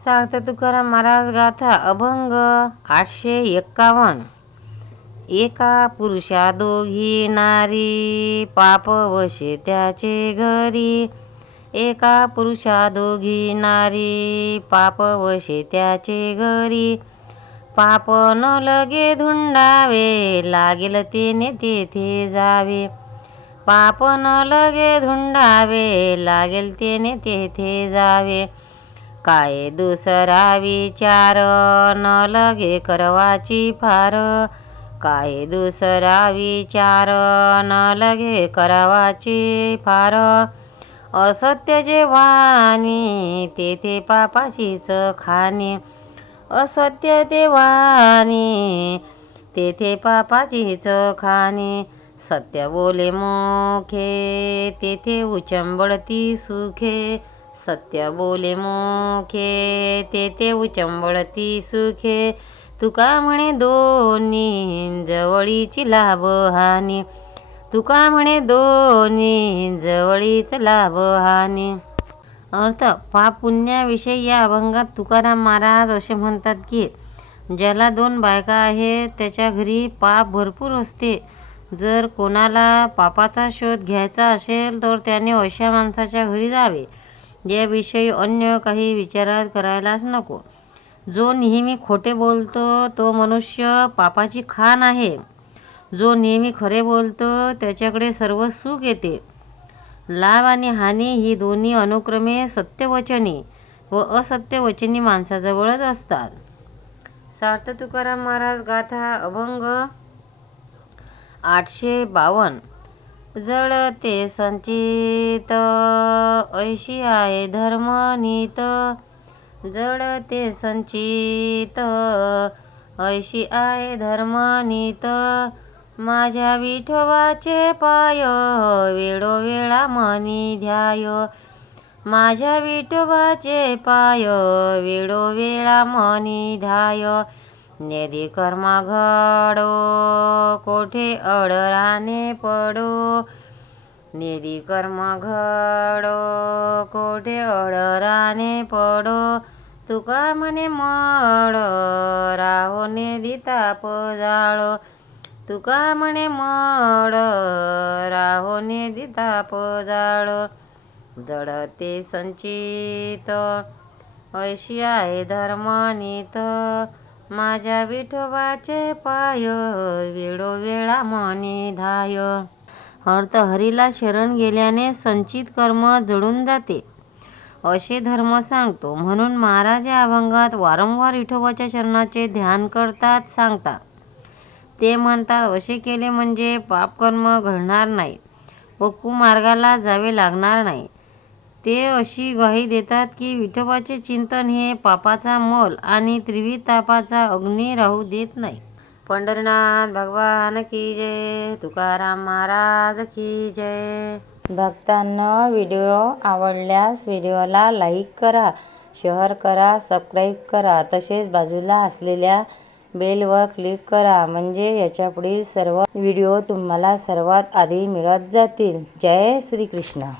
सार्थ तुकाराम महाराज गाथा अभंग 851. एका पुरुषा दोघी नारी, पाप वशे त्याचे घरी. एका पुरुषा दोघी नारी, पाप वशे त्याचे घरी. पाप न लगे धुंडावे, लागेल तेने तेथे जावे. पाप न लगे धुंडावे, लागेल तेने तेथे जावे. काय दुसरा विचार, न लगे करवाची फार. काय दुसरा विचार, न लगे करवाची फार. असत्य जे वाणी, तेथे पापाचीच खाणे. असत्य ते वाणी, तेथे पापाचीच खाणे. सत्य बोले मुखे, तेथे उचंबळती सुखे. सत्य बोले मुखे, तेथे उचंबळती सुखे. तुका म्हणे दोन्ही जवळीची लाभ हानी. तुका म्हणे दोन्ही जवळीच लाभ हानी. अर्थ पाप पुण्याविषयी या अभंगात तुकाराम महाराज असे म्हणतात की ज्याला 2 बायका आहेत त्याच्या घरी पाप भरपूर असते. जर कोणाला पापाचा शोध घ्यायचा असेल तर त्याने अशा माणसाच्या घरी जावे. याविषयी अन्य काही विचारात करायलाच नको. जो नेहमी खोटे बोलतो तो मनुष्य पापाची खाण आहे. जो नेहमी खरे बोलतो त्याच्याकडे सर्व सुख येते. लाभ आणि हानी ही दोन्ही अनुक्रमे सत्यवचनी व असत्यवचनी माणसाजवळच असतात. सार्थ तुकाराम महाराज गाथा अभंग 852. जळते संचित, ऐशी आहे धर्मनीत. जळते संचित, ऐशी आहे धर्मनीत. माझ्या विठोबाचे पाय, वेळोवेळा मनी ध्याय. माझ्या विठोबाचे पाय, वेळोवेळा मनी ध्याय. नेदी कर्म घडो, कोठे अडराने पडो. नेदी कर्म घडो, कोठे अडराने पडो. तुका म्हणे मळ, राहो नेदी ताप जाळो. तुका म्हणे मळ, राहो नेदी ताप जाळो. जळते संचित, ऐशी आहे धर्मनीत. माझ्या विठोबाचे पाय, वेळोवेळा मनी ध्याय. अर्थ हरीला शरण गेल्याने संचित कर्म जळून जाते असे धर्म सांगतो. म्हणून महाराज या अभंगात वारंवार विठोबाच्या चरणाचे ध्यान करतात सांगतात. ते म्हणतात असे केले म्हणजे पापकर्म घडणार नाही व कुमार्गाला जावे लागणार नाही. ते अशी ग्वाही देतात की विठोबाचे चिंतन हे पापाचा मल आणि त्रिविध तापाचा अग्नी राहू देत नाही. पंढरीनाथ भगवान की जय. तुकाराम महाराज की जय. भक्तांना व्हिडिओ आवडल्यास व्हिडिओला लाईक करा, शेअर करा, सबस्क्राईब करा. तसेच बाजूला असलेल्या बेलवर क्लिक करा म्हणजे याच्यापुढील सर्व व्हिडिओ तुम्हाला सर्वात आधी मिळत जातील. जय श्री कृष्ण.